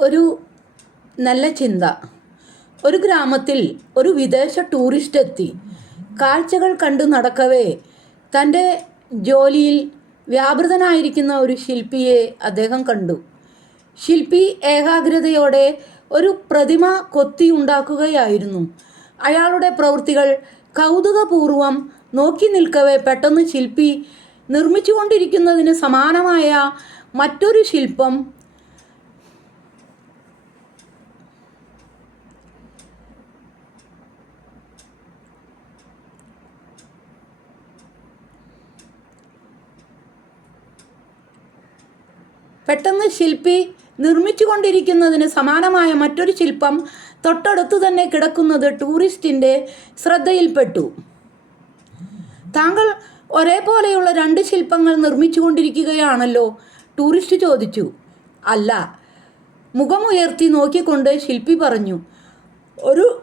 ഒരു നല്ല ചിന്ത. ഒരു ഗ്രാമത്തിൽ ഒരു വിദേശ ടൂറിസ്റ്റ് എത്തി. കാഴ്ചകൾ കണ്ടു നടക്കവേ. തന്റെ ജോലിയിൽ വ്യാപൃതനായിരിക്കുന്ന ഒരു ശില്പിയെ അദ്ദേഹം കണ്ടു. ശില്പി ഏകാഗ്രതയോടെ ഒരു പ്രതിമ കൊത്തിയുണ്ടാക്കുകയായിരുന്നു അയാളുടെ പ്രവൃത്തികൾ കൗതുകപൂർവം നോക്കി നിൽക്കവേ. പെട്ടെന്ന് ശില്പി നിർമ്മിച്ചുകൊണ്ടിരിക്കുന്നതിന് സമാനമായ മറ്റൊരു ശില്പം പെട്ടെന്ന് ശില്പി നിർമ്മിച്ചുകൊണ്ടിരിക്കുന്നതിന് സമാനമായ മറ്റൊരു ശില്പം തൊട്ടടുത്ത് തന്നെ കിടക്കുന്നത് ടൂറിസ്റ്റിന്റെ ശ്രദ്ധയിൽപ്പെട്ടു. താങ്കൾ ഒരേപോലെയുള്ള രണ്ട് ശില്പങ്ങൾ നിർമ്മിച്ചുകൊണ്ടിരിക്കുകയാണല്ലോ? ടൂറിസ്റ്റ് ചോദിച്ചു. അല്ല. മുഖമുയർത്തി നോക്കിക്കൊണ്ട് ശില്പി പറഞ്ഞു ഒരു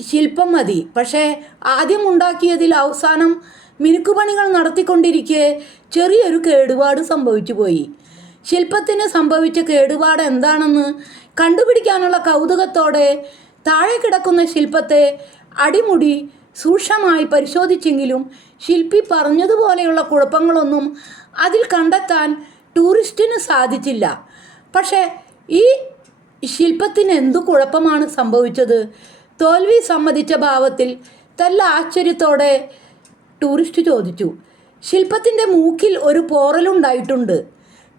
ശില്പം മതി. പക്ഷേ ആദ്യം ഉണ്ടാക്കിയതിൽ അവസാനം മിനുക്കുപണികൾ നടത്തിക്കൊണ്ടിരിക്കെ ചെറിയൊരു കേടുപാട് സംഭവിച്ചു പോയി ശില്പത്തിന് സംഭവിച്ച കേടുപാട് എന്താണെന്ന് കണ്ടുപിടിക്കാനുള്ള കൗതുകത്തോടെ താഴെ കിടക്കുന്ന ശില്പത്തെ അടിമുടി സൂക്ഷ്മമായി പരിശോധിച്ചെങ്കിലും ശില്പി പറഞ്ഞതുപോലെയുള്ള കുഴപ്പങ്ങളൊന്നും അതിൽ കണ്ടെത്താൻ ടൂറിസ്റ്റിന് സാധിച്ചില്ല. പക്ഷേ ഈ ശില്പത്തിന് എന്തു കുഴപ്പമാണ് സംഭവിച്ചത്? തോൽവി സമ്മതിച്ച ഭാവത്തിൽ തല്ല ആശ്ചര്യത്തോടെ ടൂറിസ്റ്റ് ചോദിച്ചു. ശില്പത്തിന്റെ മൂക്കിൽ ഒരു പോറലുണ്ടായിട്ടുണ്ട്.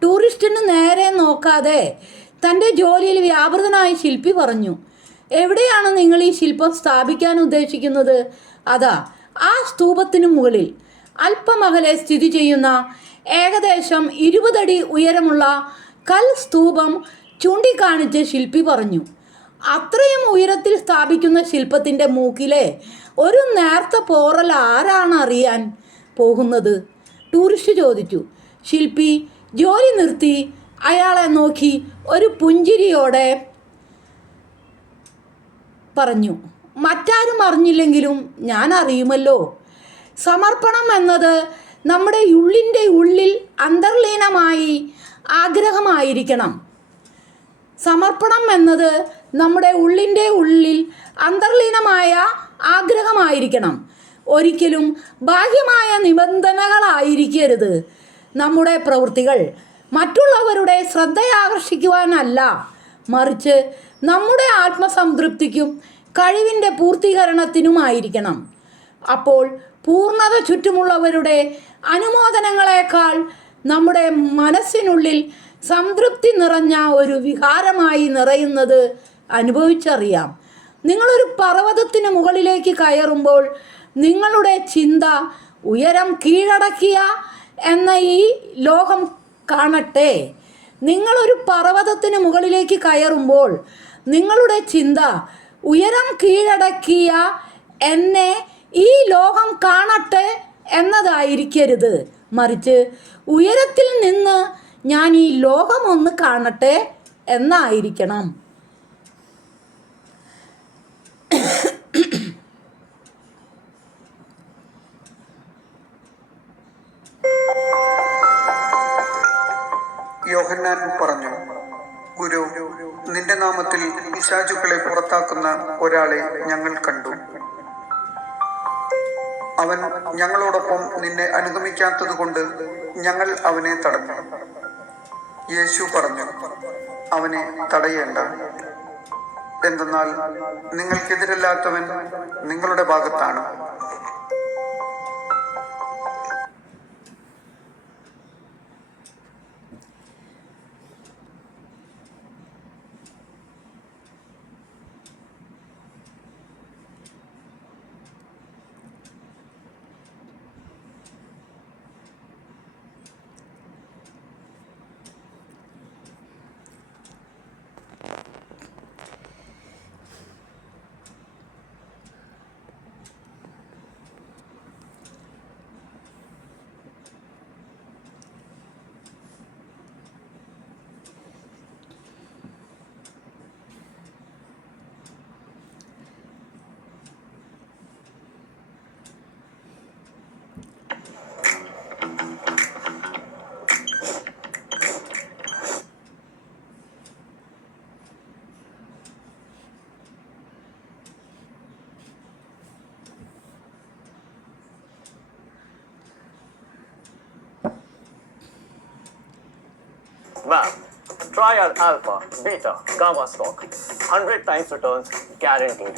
ടൂറിസ്റ്റിന് നേരെ നോക്കാതെ തന്റെ ജോലിയിൽ വ്യാപൃതനായ ശില്പി പറഞ്ഞു എവിടെയാണ് നിങ്ങൾ ഈ ശില്പം സ്ഥാപിക്കാൻ ഉദ്ദേശിക്കുന്നത്? അതാ ആ സ്തൂപത്തിനു മുകളിൽ. അല്പമകലെ സ്ഥിതി ചെയ്യുന്ന ഏകദേശം ഇരുപതടി ഉയരമുള്ള കൽ സ്തൂപം ചൂണ്ടിക്കാണിച്ച് ശില്പി പറഞ്ഞു അത്രയും ഉയരത്തിൽ സ്ഥാപിക്കുന്ന ശില്പത്തിന്റെ മൂക്കിലെ ഒരു നേർത്ത പോറൽ ആരാണ് അറിയാൻ പോകുന്നത്? ടൂറിസ്റ്റ് ചോദിച്ചു. ശില്പി ജോലി നിർത്തി അയാളെ നോക്കി ഒരു പുഞ്ചിരിയോടെ പറഞ്ഞു മറ്റാരും അറിഞ്ഞില്ലെങ്കിലും ഞാൻ അറിയുമല്ലോ. സമർപ്പണം എന്നത് നമ്മുടെ ഉള്ളിന്റെ ഉള്ളിൽ അന്തർലീനമായി ആഗ്രഹമായിരിക്കണം. സമർപ്പണം എന്നത് നമ്മുടെ ഉള്ളിന്റെ ഉള്ളിൽ അന്തർലീനമായ ആഗ്രഹമായിരിക്കണം. ഒരിക്കലും ബാഹ്യമായ നിബന്ധനകളായിരിക്കരുത്. നമ്മുടെ പ്രവൃത്തികൾ. മറ്റുള്ളവരുടെ ശ്രദ്ധയാകർഷിക്കുവാനല്ല. മറിച്ച് നമ്മുടെ ആത്മസംതൃപ്തിക്കും കഴിവിന്റെ പൂർത്തീകരണത്തിനുമായിരിക്കണം. അപ്പോൾ പൂർണത ചുറ്റുമുള്ളവരുടെ അനുമോദനങ്ങളെക്കാൾ നമ്മുടെ മനസ്സിനുള്ളിൽ സംതൃപ്തി നിറഞ്ഞ ഒരു വികാരമായി നിറയുന്നത് അനുഭവിച്ചറിയാം. നിങ്ങളൊരു പർവതത്തിന് മുകളിലേക്ക് കയറുമ്പോൾ നിങ്ങളുടെ ചിന്ത ഉയരം കീഴടക്കിയ എന്ന ഈ ലോകം കാണട്ടെ. നിങ്ങളൊരു പർവതത്തിന് മുകളിലേക്ക് കയറുമ്പോൾ നിങ്ങളുടെ ചിന്ത ഉയരം കീഴടക്കിയ എന്നെ ഈ ലോകം കാണട്ടെ എന്നതായിരിക്കരുത്. മറിച്ച് ഉയരത്തിൽ നിന്ന് ഞാൻ ഈ ലോകമൊന്ന് കാണട്ടെ എന്നായിരിക്കണം. യോഹന്നാൻ പറഞ്ഞു ഗുരു നിന്റെ നാമത്തിൽ പിശാചുക്കളെ പുറത്താക്കുന്ന ഒരാളെ ഞങ്ങൾ കണ്ടു. അവൻ ഞങ്ങളോടൊപ്പം നിന്നെ അനുഗമിക്കാത്തത് കൊണ്ട് ഞങ്ങൾ അവനെ തടഞ്ഞു. യേശു പറഞ്ഞു അവനെ തടയേണ്ട. എന്തെന്നാൽ നിങ്ങൾക്കെതിരല്ലാത്തവൻ നിങ്ങളുടെ ഭാഗത്താണ്. Ma'am, try our alpha, beta, gamma stock. 100 times returns guaranteed.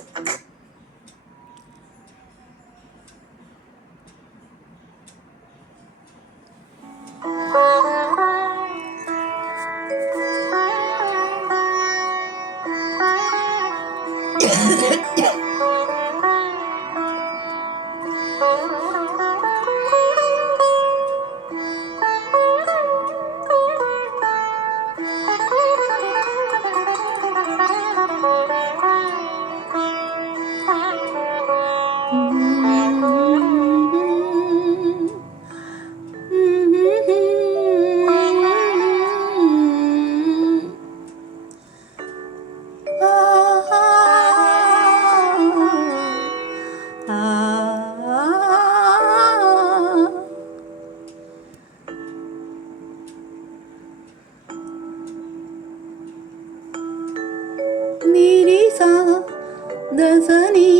దసని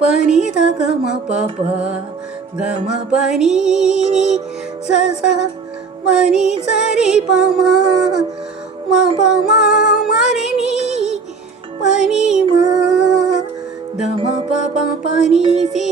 పని గమ పాప గమ పని సస మని సరి పమా మా పమా మరిని పని మా దమ పాప పని సి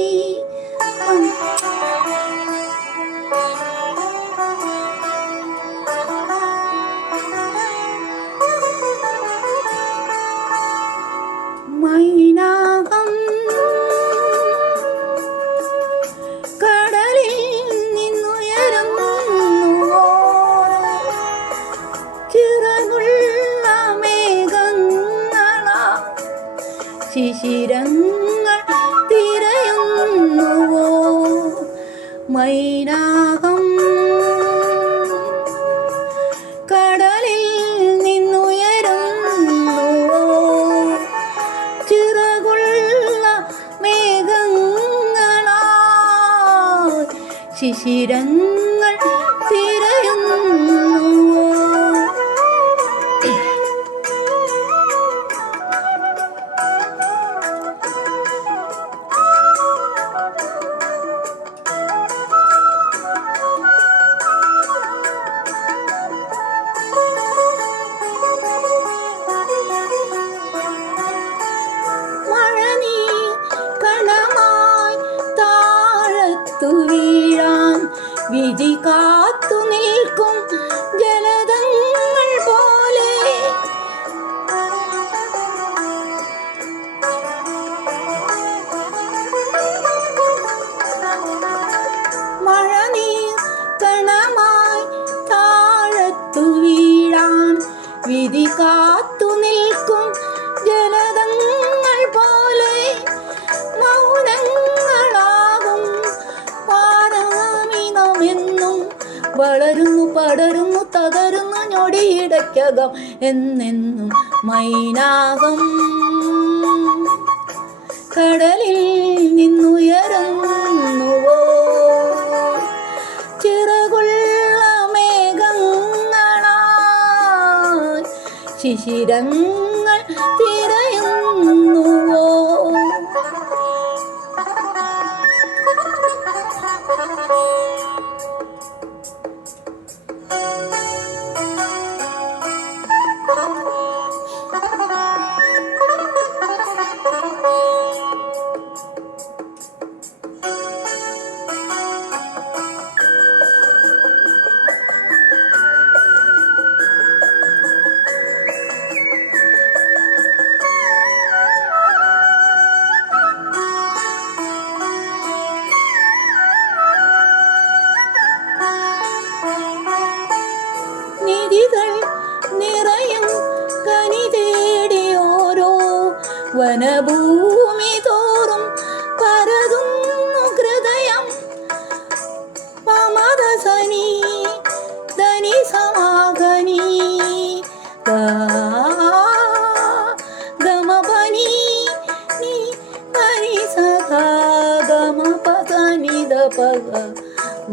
ശിശിരങ്ങൾ വിധി കാത്തു നിൽക്കും ജനതങ്ങൾ പോലെ. മൗനങ്ങളാകും പാരമിതമെന്നും വളരുന്നു പടരുന്നു തകരുന്നു ഞൊടിയിടയ്ക്കകം എന്നെന്നും മൈനാകം. കടലിൽ നിന്നുയരുന്നുവോ ശിശിരങ്ങൾ തിരയുന്നുവോ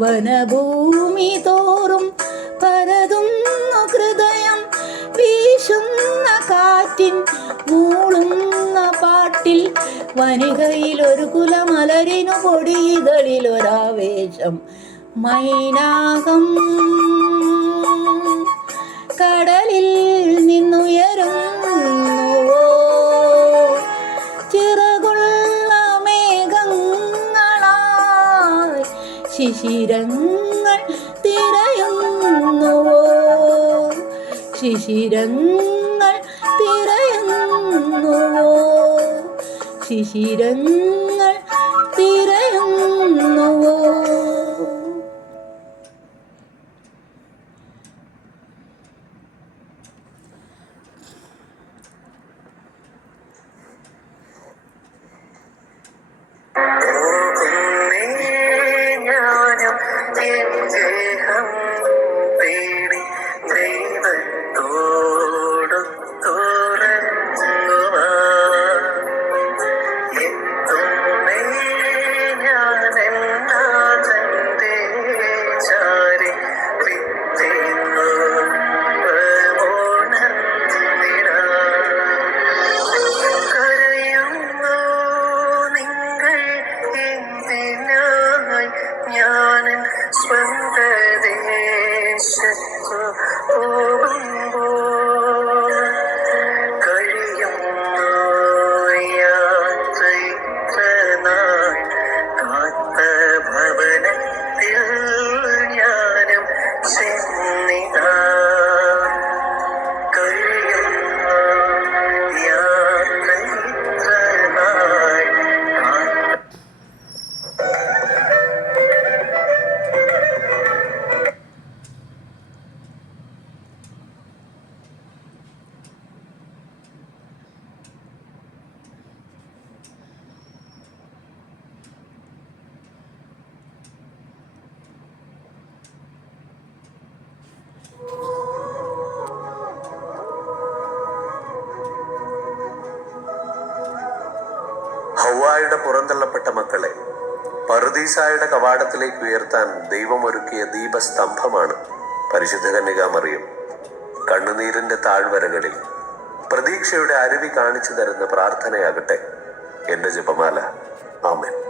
വനഭൂമി തോറും പരതുന്നു ഹൃദയം വീശുന്ന കാറ്റിൻ മൂളുന്ന പാട്ടിൽ വനികയിൽ ഒരു കുലമലരിനു പൊടിയിതളിൽ ഒരാവേശം മൈനാകം ശിശിരങ്ങൾ തിരയുന്നുവോ? ശിശിരങ്ങൾ ഹിജാബിലൂടെ പുറന്തള്ളപ്പെട്ട മക്കളെ പറുദീസായുടെ കവാടത്തിലേക്ക് ഉയർത്താൻ ദൈവം ഒരുക്കിയ ദീപസ്തംഭമാണ് പരിശുദ്ധ കന്യകാമറിയം. കണ്ണുനീരിന്റെ താഴ്വരകളിൽ പ്രതീക്ഷയുടെ അരുവി കാണിച്ചു തരുന്ന പ്രാർത്ഥനയാകട്ടെ. എന്റെ ജപമാല. ആമേൻ.